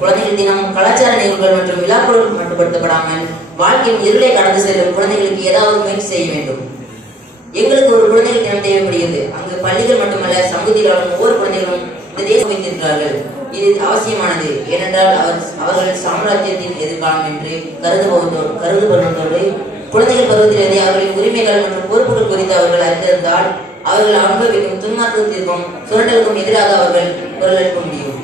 குழந்தைகள் தினம் கலாச்சார நிகழ்வுகள் மற்றும் விழாக்களுக்கு மட்டுப்படுத்தப்படாமல் வாழ்க்கையின் இருளை கடந்து செல்லும் குழந்தைகளுக்கு ஏதாவது முயற்சி செய்ய வேண்டும். எங்களுக்கு ஒரு குழந்தைகள் தினம் தேவைப்படுகிறது. அங்கு பள்ளிகள் மட்டுமல்ல, சமூகத்தில் வாழும் ஒவ்வொரு குழந்தைகளும் இந்த தேசம் வைத்திருக்கிறார்கள். இது அவசியமானது. ஏனென்றால் அவர்கள் சாம்ராஜ்யத்தின் எதிர்காலம் என்று கருதுபவர்களோடு குழந்தைகள் பருவத்திலிருந்தே அவர்களின் உரிமைகள் மற்றும் பொறுப்புகள் குறித்து அவர்கள் அறிந்திருந்தால் அவர்கள் அனுபவிக்கும் துன்மார்க்கத்திற்கும் சுரண்டலுக்கும் எதிராக அவர்கள் குரல் எழுப்ப முடியும்.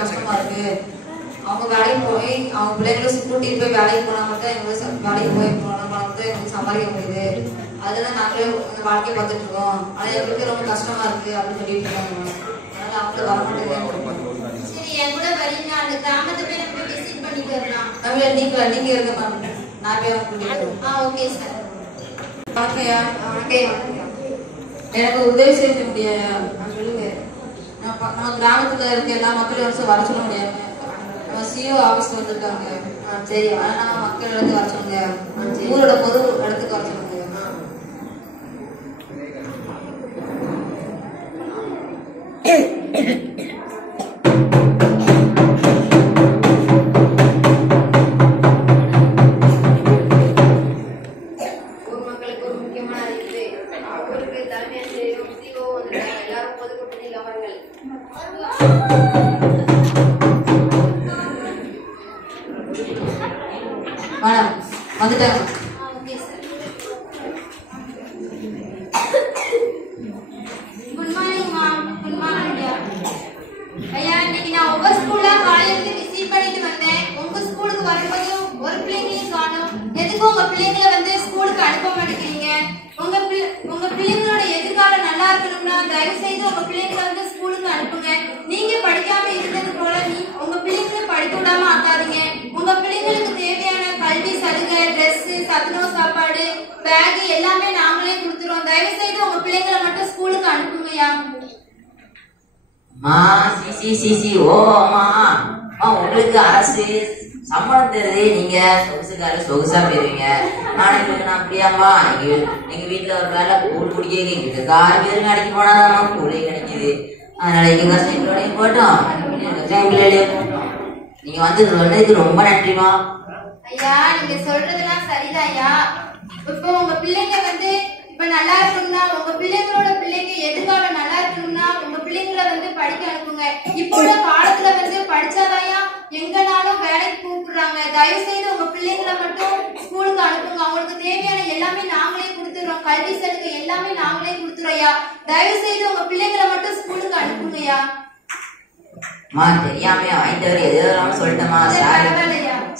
கஷ்டமா இருக்கு. அவங்க வேலைக்கு போய் அவங்க பிள்ளைங்களும் கூட்டிட்டு போய் வேலைக்கு போனா மட்டும் எங்களுக்கு வேலைக்கு போய் போனா மட்டும் எங்களுக்கு சம்பாதிக்க முடியுது. அதெல்லாம் நாங்களே வாழ்க்கையை பார்த்துட்டு இருக்கோம். அது எங்களுக்கு ரொம்ப கஷ்டமா இருக்கு அப்படின்னு சொல்லிட்டு இருக்காங்க. அதனால அவங்களுக்கு வர மாட்டேங்குது. சரி, என் கூட வரீங்க, அந்த கிராமத்தை போய் நம்ம விசிட் பண்ணிட்டு வரலாம். நீங்க இருக்க மேம், நான் போய் கூட்டிட்டு. Okay sir. எனக்கு உதவி செய்ய முடியாது. நான் சொல்லுங்க, நம்ம கிராமத்துல இருக்க எல்லா மக்களும் வர சொல்ல முடியாது. நம்ம சிஓ ஆபீஸ்ல வந்துருக்காங்க. சரி, அதனால மக்கள் இடத்துக்கு வர சொல்லுங்க. ஊரோட பொது இடத்துக்கு வர சொல்லுங்க. வந்துட்டாங்க. Good morning ma'am. Good morning ஐயா. இன்னைக்கு நான் உங்க ஸ்கூல்ல காலேஜ்ல விசிட் பண்ணிட்டு வந்தேன். உங்க ஸ்கூலுக்கு வரும்போது ஒரு பிள்ளைங்களையும் காணோம். எதுக்கு உங்க பிள்ளைங்களை வந்து ஸ்கூலுக்கு அனுப்ப மாட்டேங்கிறீங்க? உங்க பிள்ளைங்களோட எதிர்காலம் நல்லா இருக்கணும்னா தயவு செய்து உங்க பிள்ளைங்களை வந்து ஸ்கூலுக்கு அனுப்புங்க. நீங்க படிக்காம இருந்தது போல உங்க பிள்ளைங்களை படிக்க விடாம ஆக்காதீங்க. உங்க பிள்ளைங்களுக்கு தேவையான கல்வி சலுகை, ட்ரெஸ், சத்துணவு சாப்பாடு, பேக் எல்லாமே நாங்களே கொடுத்துருவோம். தயவு செய்து உங்க பிள்ளைங்களை மட்டும் ஸ்கூலுக்கு அனுப்புங்கய்யா. உங்களுக்கு அரசு சம்பளம் தருது, நீங்க சொகுசா போயிருவீங்க. நாளைக்கு அப்படியாமா எங்க வீட்டுல ஒரு வேலை கூழ் குடிக்க எங்களுக்கு 6 பேருக்கு அடிக்க போனாதான் கூழே கிடைக்குது. அதனால எங்க கஷ்டம் போட்டோம், நீங்க வந்து சொன்னதுக்கு ரொம்ப நன்றிமா. ஐயா, நீங்க சொல்றதெல்லாம் சரிதான் ஐயா. இப்போ உங்க பிள்ளைங்க வந்து இப்ப நல்லா இருக்கணும்னா, உங்க பிள்ளைங்களோட பிள்ளைங்க எதிர்காலம் நல்லா இருக்கணும்னா உங்க பிள்ளைங்களை வந்து படிக்க அனுப்புங்க. இப்போ உள்ள காலத்துல வந்து படிச்சாதாயா எங்கனாலும் வேலைக்கு கூப்பிடுறாங்க. தயவு செய்து உங்க பிள்ளைங்களை மட்டும் ஸ்கூலுக்கு அனுப்புங்க. அவங்களுக்கு தேவையான எல்லாமே நாங்களே கொடுத்துறோம். கல்வி சலுகை எல்லாமே நாங்களே கொடுத்துறோம்யா. தயவு செய்து உங்க பிள்ளைங்களை மட்டும் ஸ்கூலுக்கு அனுப்புங்கய்யா. தெரியாம வாங்கிட்டு எதோ சொல்லிட்டமா,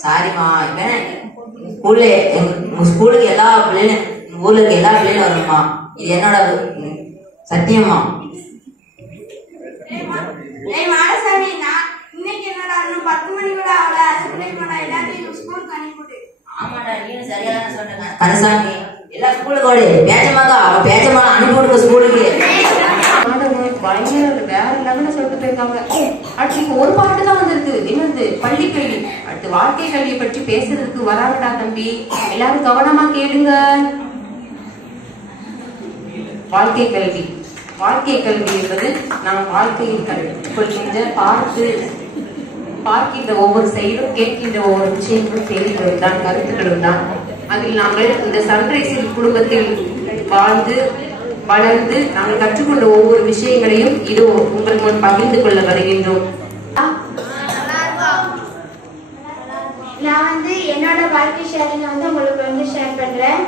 சாரிமா. ஸ்கூலுக்கு எல்லா பிள்ளைகளும் ஊர்ல இருக்க எல்லா பிள்ளைகளும் வருமா, இது என்னோட சத்தியமா. மாடசாமி, இன்னைக்கு என்னடா கனசாமி எல்லா ஸ்கூலுக்கு பேச்சமாக அனுப்பி விடுங்க ஸ்கூலுக்கு. பயங்கர வேற லெவல்ல சொல்லிட்டு போயிருக்காங்க. அடுத்து ஒரு பாட்டு தான் வந்திருக்கு. என்னது? பள்ளி கல்வி. அடுத்து வாழ்க்கை கல்வியை பற்றி பேசுறதுக்கு வராங்கடா தம்பி. எல்லாரும் கவனமா கேளுங்க. வாழ்க்கை கல்வி. வாழ்க்கை கல்வி என்பது நாம் வாழ்க்கையில் கொள்கின்ற பார்க்கின்ற ஒவ்வொரு செயலும், கேட்கின்ற ஒவ்வொரு விஷயங்களும், செய்திகளும் தான், கருத்துக்களும் தான். அதில் நாங்கள் இந்த சன்ரைஸில் குடும்பத்தில் வாழ்ந்து வளர்ந்து நாங்கள் கற்றுக்கொண்ட ஒவ்வொரு விஷயங்களையும் இதோ உங்கள் முன் பகிர்ந்து கொள்ள வருகின்றோம். நான் என்னோட வாழ்க்கை ஷேரிங் உங்களுக்கு ஷேர் பண்றேன்.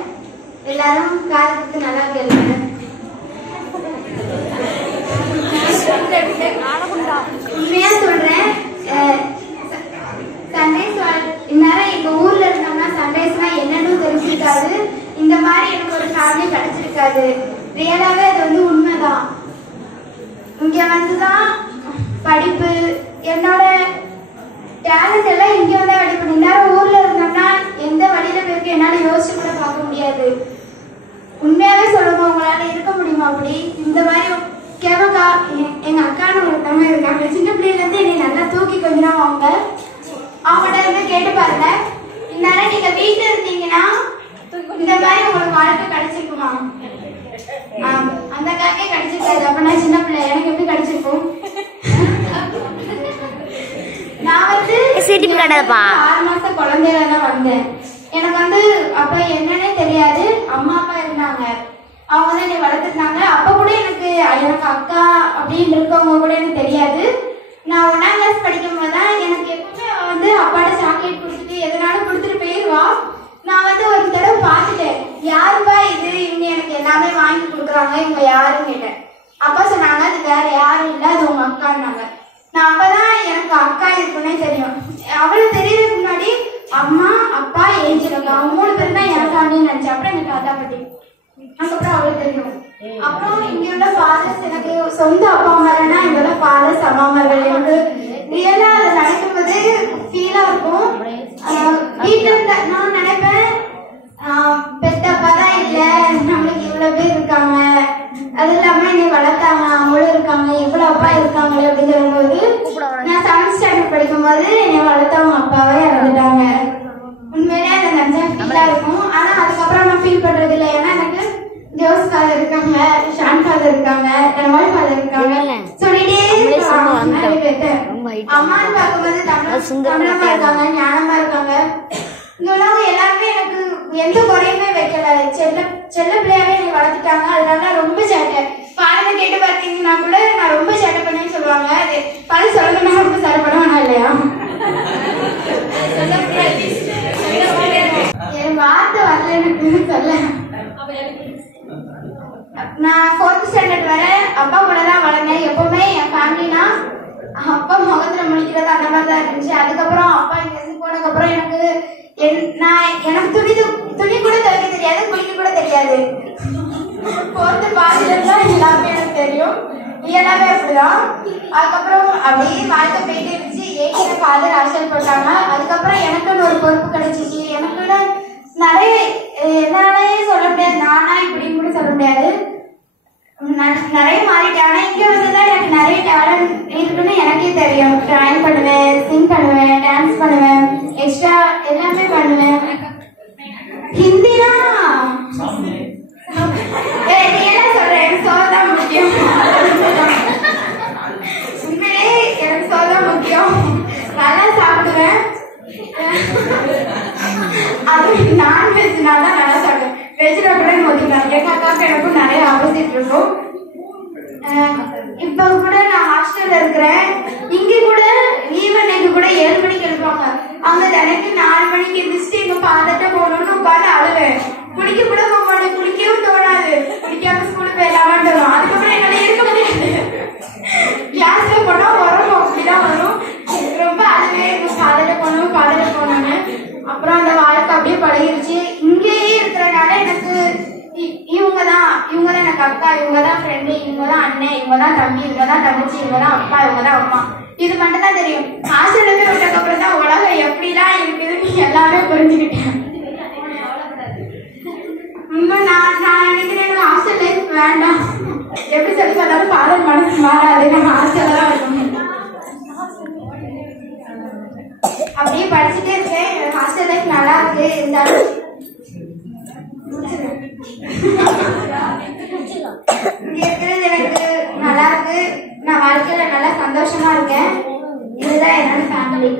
எல்லாரும் காலத்துக்கு நல்லா கேளுங்க. உண்மையா சொல்றேன், சன்ரைஸ் இந்நேரம் எங்க ஊர்ல இருந்தோம்னா சன்ரைஸ்னா என்னன்னு தெரிஞ்சிருக்காது. இந்த மாதிரி எனக்கு ஒரு ஃபேமிலி கிடைச்சிருக்காது. ரியலாவே அது உண்மைதான். இங்க வந்துதான் படிப்பு, என்னோட டேலண்ட் எல்லாம் இங்க வந்து வெளிப்படும். இந்நேரம் ஊர்ல இருந்தோம்னா எந்த வழியில போயிருக்கு என்னால யோசிச்சு கூட பார்க்க முடியாது. உண்மையாவே சொல்லுங்க, உங்களால இருக்க முடியுமா அப்படி? இந்த மாதிரி கேவக்கா எங்க அக்கான்னு ஒருத்தவங்க இருக்காங்க. சின்ன பிள்ளைல இருந்து என்னை நல்லா தூக்கி கொஞ்சம் அவங்ககிட்ட இருந்து கேட்டு பாருங்க. இந்நேரம் நீங்க வீட்டுல இருந்தீங்கன்னா இந்த மாதிரி உங்களுக்கு வாழ்க்கை கிடைச்சிருக்குமா? அந்த காக்கே கிடைச்சிருக்காது. அப்ப நான் சின்ன பிள்ளை, எனக்கு எப்படி கிடைச்சிருக்கும்? நான் 6 மாசம் குழந்தையில தான் வந்தேன். எனக்கு அப்ப என்னன்னே தெரியாது. அம்மா அப்பா இருந்தாங்க, அவங்க என்னை வளர்த்துருந்தாங்க. அப்ப கூட எனக்கு அக்கா அப்படின்னு இருக்கவங்க கூட எனக்கு தெரியாது. நான் 1ஆம் கிளாஸ் படிக்கும் போதுதான் எனக்கு எப்பவுமே அப்பாட்ட சாக்லேட் கொடுத்துட்டு எதனாலும் கொடுத்துட்டு போயிடுவா. நான் ஒரு தடவை பார்த்துட்டேன், யாருப்பா இது, இவங்க எனக்கு எல்லாமே வாங்கி கொடுக்குறாங்க, இவங்க யாருன்னு கேட்டேன். அப்பா சொன்னாங்க, அது வேற யாரும் இல்லை, அது உங்க அக்கான்னாங்க. நான் அப்பதான் எனக்கு அக்கா இருக்குன்னே தெரியும். அவளுக்கு தெரியறதுக்கு முன்னாடி அம்மா அப்பா ஏஞ்சிருக்கா, அவங்க 3 பேர் தான் எனக்கு அப்படின்னு நினைச்சேன். அப்புறம் எனக்கு தாத்தா பாட்டி, அதுக்கப்புறம் அவளுக்கு தெரியும். அப்புறம் இங்க உள்ள ஃபாதர்ஸ், எனக்கு சொந்த அப்பா அம்மானா இங்க உள்ள ஃபாதர்ஸ் அம்மா அம்மார்கள் எனக்கு ரியலா அதை நினைக்கும் போது ஃபீலா இருக்கும். வீட்டுல இருந்த நான் நினைப்பேன், பெத்தப்பா தான் இல்ல, நம்மளுக்கு இவ்வளவு பேர் இருக்காங்க, அது இல்லாம என்னை வளர்த்தாங்க, அவங்களும் இருக்காங்க, இவ்வளவு அப்பா இருக்காங்களே அப்படின்னு சொல்லும்போது, நான் 7th ஸ்டாண்டர்ட் படிக்கும் போது என்னை வளர்த்தவங்க அப்பாவே இறந்துட்டாங்க. உண்மையிலே அதை நினைச்சா ஃபீலா இருக்கும். ஆனா அதுக்கப்புறம் நான் ஃபீல் பண்றது இல்லை. ஏன்னா எனக்கு ஜோஸ் ஃபாதர் இருக்காங்க, ஷான் ஃபாதர் இருக்காங்க, ரமால் ஃபாதர் இருக்காங்க, சொல்லிட்டே அம்மான்னு பார்க்கும்போது தமிழமா இருக்காங்க, ஞானமா இருக்காங்க. இங்க உள்ளவங்க எல்லாருமே எனக்கு எந்த குறையுமே வைக்கல. செல்ல பிள்ளையாவே என்னை வளர்த்துட்டாங்க. அதனால ரொம்ப சேட்டை. பாடலை கேட்டு பார்த்தீங்கன்னா கூட நான் ரொம்ப சேட்டை பண்ணேன்னு சொல்லுவாங்க. அது பல சொல்லணும்னா ரொம்ப சரி பண்ண வேணாம் இல்லையா? என் வார்த்தை வரல எனக்கு சொல்ல. நான் 4th ஸ்டாண்டர்ட் வரை அப்பா கூட தான் வளர்ந்தேன். எப்பவுமே என் ஃபேமிலினா அப்பா முகத்துல முடிக்கிறது அந்த மாதிரி தான் இருந்துச்சு. அதுக்கப்புறம் அப்பா இங்க இருந்து போனதுக்கப்புறம் எனக்கு துணி கூட துவைக்க தெரியாது, குளிக்க கூட தெரியாது. 4th பாதியில தான் எல்லாமே எனக்கு தெரியும். எல்லாமே அப்படிதான். அதுக்கப்புறம் அப்படியே வாழ்க்கை போயிட்டு இருந்துச்சு. ஏற்கனவே ஃபாதர் ஹாஸ்டல் போட்டாங்க. அதுக்கப்புறம் எனக்குன்னு ஒரு பொறுப்பு கிடைச்சிச்சு. எனக்குள்ள நிறைய என்னாலே சொல்ல முடியாது, நானா இப்படின்னு கூட சொல்ல முடியாது. நிறைய மாறிட்டேன். ஆனா இங்க வந்துதான் எனக்கு நிறைய டேலண்ட் இருக்குன்னு எனக்கே தெரியும். டிராயிங் பண்ணுவேன், சிங் பண்ணுவேன், டான்ஸ் பண்ணுவேன், எக்ஸ்ட்ரா எல்லாமே பண்ணுவேன். ஹிந்தினா சொல்றேன், எனக்கு சோதான் முக்கியம். உண்மையிலே எனக்கு சோதான் முக்கியம். நல்லா சாப்பிடுவேன். அது நான்வெஜ்னால நல்லா சாப்பிடுவேன். வெஜ்ல கூட ஒதுக்கலாம். எங்க அக்காவுக்கு எனக்கும் நிறைய ஆப்போசிட் இருக்கும். இப்ப கூட நான் ஹாஸ்டல்ல இருக்கிறேன். இங்க கூட ஈவனிங் கூட 7 மணிக்கு எழுப்பாங்க. அவங்க தினைக்கு 4 மணிக்கு எந்திரிச்சு எங்க பாதட்ட போகணும்னு உட்காந்து அழுவேன். குளிக்க கூட போக மாட்டேன், குளிக்கவும் தோணாது. குளிக்காம ஸ்கூலுக்கு போயிடலாமான்னு தோணும். அதுக்கப்புறம் என்னால இருக்க முடியாது. கிளாஸ்ல போனா வரும், அப்படிதான் வரும். ரொம்ப அழுவே எங்க பாதட்ட போகணும்னு. அப்புறம் அந்த வாழ்க்கை அப்படியே பழகிருச்சு. இங்கேயே இருக்கிறனால எனக்கு இவங்கதான் எனக்கு அக்கா, இவங்கதான் ஃப்ரெண்டு, இவங்கதான் அண்ணன், இவங்கதான் தம்பி, இவங்கதான் தங்கச்சி, இவங்கதான் அப்பா, இவங்கதான் அம்மா. இது மட்டும் தான் தெரியும். ஹாஸ்டல்ல போய் விட்டதுக்கு அப்புறம் தான் உலகம் எப்படிலாம் இருக்குதுன்னு எல்லாமே புரிஞ்சுக்கிட்டேன். நான் நினைக்கிறேன் ஹாஸ்டல் லைஃப் வேண்டாம். எப்படி சொல்லி சொன்னாலும் ஃபாதர் மனசு மாறாது. நம்ம ஹாஸ்டல்ல தான் இருக்கணும். அப்படியே படிச்சுட்டே இருக்கேன். ஹாஸ்டல் லைஃப் நல்லா இருக்கு. இருந்தாலும் இங்க இருக்கிறது எனக்கு நல்லா இருக்கு. நான் வாழ்க்கையில நல்லா சந்தோஷமா இருக்கேன். இதுதான் என்னோட ஃபேமிலி.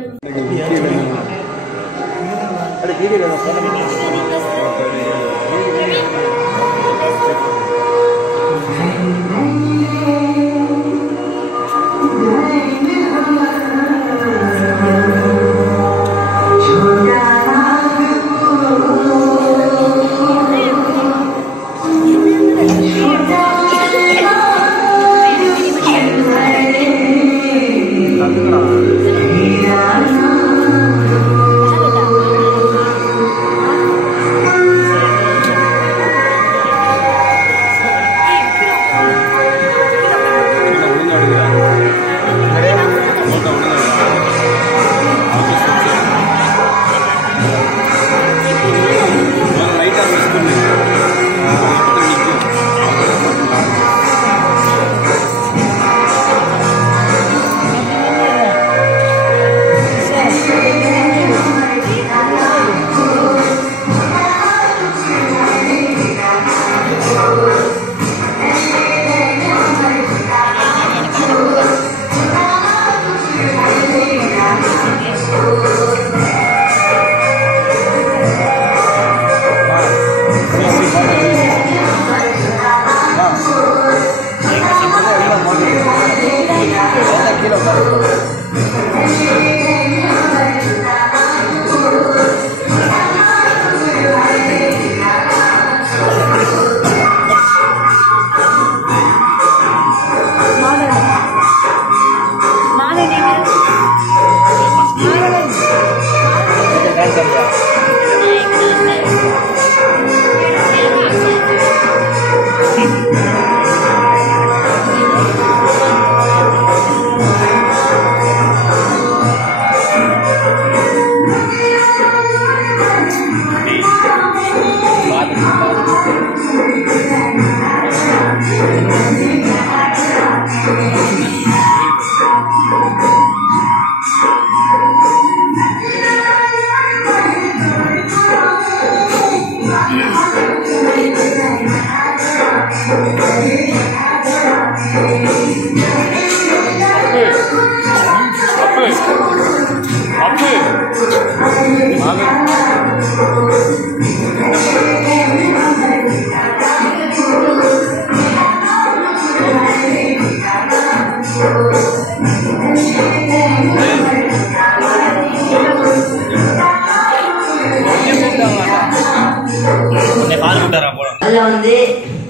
அதில் வந்து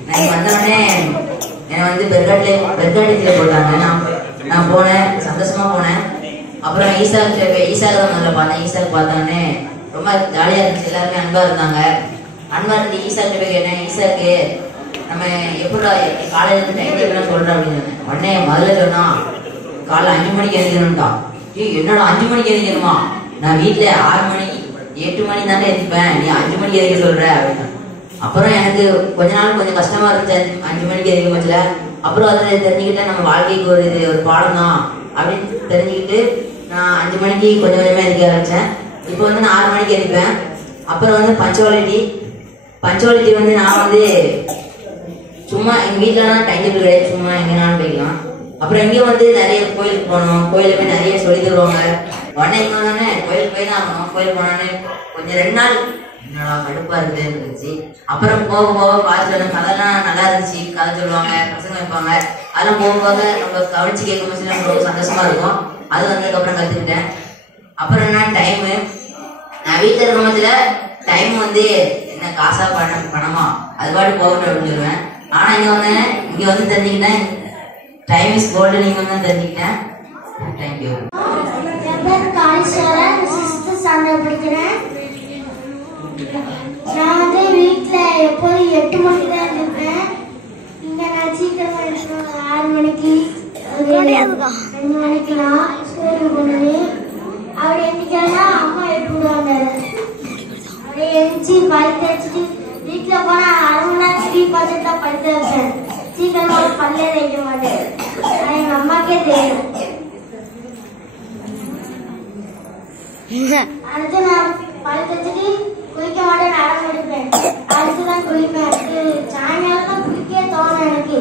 நான் வந்தோடனே என்னை வந்து பெர்காட்டியில் போட்டாங்க. நான் போனேன், சந்தோஷமா போனேன். அப்புறம் ஈசாக்கு தான் முதல்ல பார்த்தேன். ஈசாக்கு பார்த்தோன்னே ரொம்ப ஜாலியாக இருந்துச்சு. எல்லாருமே அன்பா இருந்தாங்க. அன்பா இருந்து ஈசாக்கு போய் கேட்டேன், ஈசாக்கு நம்ம எப்படா காலையில டைம் டேபிள்லாம் சொல்கிறேன் அப்படின்னு சொன்னேன். உடனே முதல்ல சொன்னா காலைல 5 மணிக்கு எழுதிக்கணும்டா. என்னடா 5 மணிக்கு எழுதிக்கணுமா? நான் வீட்டில் 6 மணி 8 மணி தானே எழுதிப்பேன், நீ 5 மணிக்கு எழுதிக்க சொல்ற அப்படின்னு. அப்புறம் எனக்கு கொஞ்ச நாள் கொஞ்சம் கஷ்டமா இருந்துச்சு 5 மணிக்கு எழுதிக்க பட்சத்தில். அப்புறம் அதில் தெரிஞ்சுக்கிட்டேன் நம்ம வாழ்க்கைக்கு ஒரு பாடம் தான் அப்படின்னு தெரிஞ்சுக்கிட்டு நான் 5 மணிக்கு கொஞ்சம் கொஞ்சமாக எழுதிக்க ஆரம்பித்தேன். இப்போ வந்து நான் 6 மணிக்கு எழுதிப்பேன். அப்புறம் வந்து பஞ்சுவாலிட்டி வந்து நான் வந்து சும்மா எங்கள் வீட்டிலலாம் டைம் டேபிள் கிடையாது, சும்மா எங்கேனாலும் போய்க்கலாம். அப்புறம் இங்கே வந்து நிறைய கோயிலுக்கு போகணும், கோயிலில் போய் நிறைய சொல்லி தருவாங்க. உடனே இங்கே வந்தோடனே கோயிலுக்கு போய் தான் ஆகணும். கோயிலுக்கு போனோடனே கொஞ்சம் 2 நாள் என்னடா கடுப்பா இருந்துச்சு. அப்புறம் போக போக பார்த்து கதைலாம் நல்லா இருந்துச்சு. கதை சொல்லுவாங்க, பசங்க வைப்பாங்க. அதெல்லாம் போக போக நம்ம கவனிச்சு கேட்கும் போது நம்ம ரொம்ப சந்தோஷமா இருக்கும். அது வந்ததுக்கப்புறம் கற்றுக்கிட்டேன். அப்புறம் என்ன டைமு, நான் வீட்டில் இருக்கும் பட்சத்தில் டைம் வந்து என்ன காசா பணமா அது பாட்டு போகட்டும் அப்படின்னு சொல்லுவேன். ஆனால் இங்கே வந்து தெரிஞ்சுக்கிட்டேன் டைம் இஸ் கோல்டு. நீங்கள் வந்து தெரிஞ்சுக்கிட்டேன். தேங்க்யூ. என் பேர் காளீஸ்வரன், 6th ஸ்டாண்டர்ட் படிக்கிறேன். நான் வந்து வீட்டில் எப்போதும் 8 மணிக்கு தான் இருப்பேன். இங்கே நான் சீக்கிரமாக இருக்கேன். 6 மணிக்கு 2 மணிக்கெல்லாம் ஸ்கூலுக்கு போனேன். அப்படி எண்ணிக்கலாம் அம்மா எழுப்பிடுவாங்க. அப்படியே எழுந்துச்சி பல் தேய்ச்சிட்டு வீட்டில் போனால் 1/2 மணி நேரம் டிவி பார்த்துட்டு தான் படிக்க வைப்பேன். சீக்கிரமாக பல்லே வைக்க மாட்டேன். அது எங்கள் அம்மாக்கே தெரியும். அடுத்து நான் பல் வச்சுட்டு குளிக்க மாட்டேன், அடம் எடுப்பேன். அடுத்துதான் குளிப்பேன். சாயங்காலம் தான் குளிக்கவே தோணும் எனக்கு.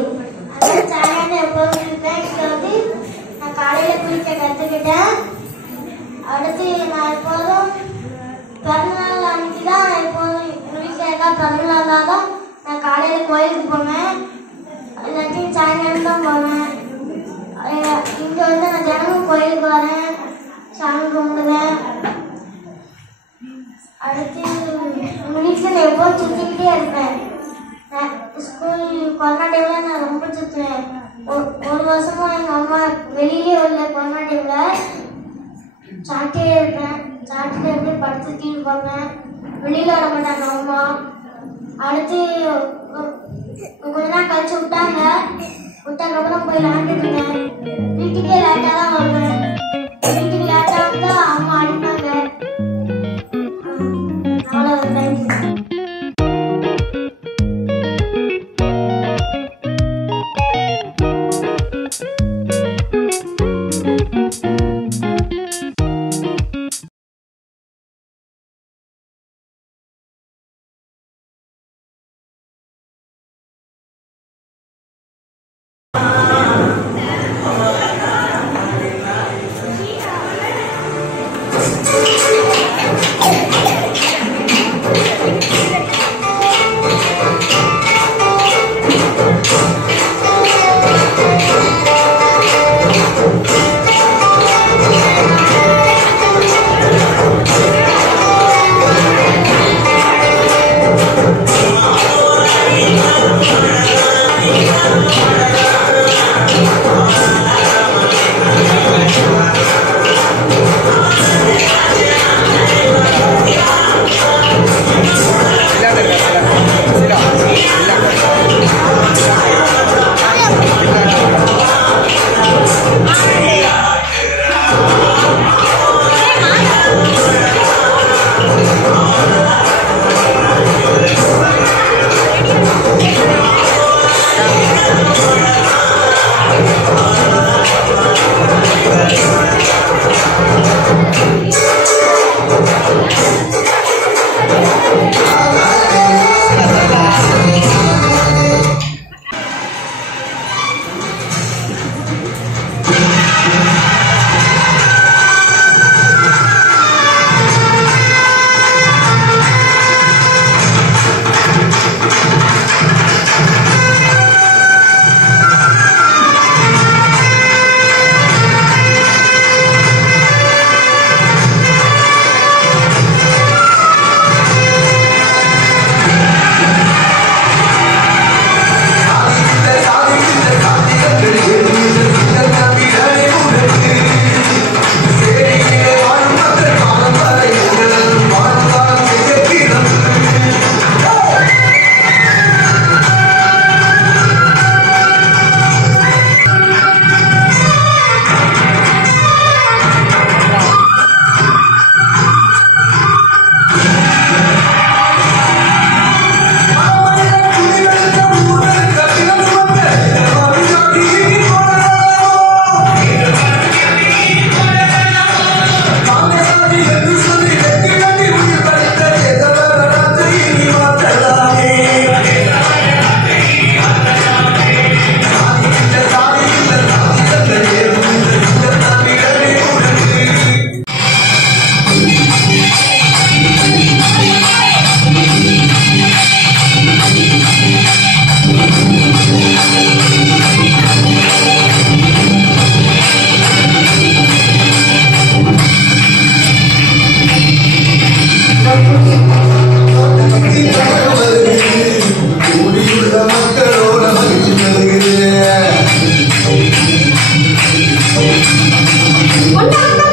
அதனால சாயங்காலம் எப்போதும் குளிப்பேன். இதில் வந்து நான் காலையில் குளிக்க கற்றுக்கிட்டேன். அடுத்து நான் எப்போதும் பிறந்தநாள் அன்னைக்கு தான் எப்போதும் எங்கள் வீட்டில் ஏதாவது பிறந்தநாள் தான் நான் காலையில் கோயிலுக்கு போவேன். இல்லாட்டி சாயங்காலம் தான் போவேன். இங்கே வந்து நான் தினமும் கோயிலுக்கு வரேன், சாமி கும்பிடுவேன். அடுத்து எங்கள் வீட்டில் நான் எப்போதும் சுற்றிக்கிட்டே இருப்பேன். ஸ்கூல் கொரோனா டைமில் நான் ரொம்ப சுற்றுவேன். ஒரு வருஷமாக எங்கள் அம்மா வெளியிலே வரல. கொரோனா டைமில் சாப்பிட்டே இருப்பேன். சாப்பிட்டு எப்படி படுத்து தீர்வு பண்ணேன். வெளியில் வர மாட்டாங்க அம்மா. அடுத்து கொஞ்ச நாள் கழிச்சு விட்டாங்க. விட்டதுக்கப்புறம் போய் விளையாண்டுருந்தேன். வீட்டுக்கே லேட்டாக தான் வருவேன். வீட்டுக்கு லேட்டாக வந்தால் அம்மா அடிப்பாங்க. அவ்வளோதான். One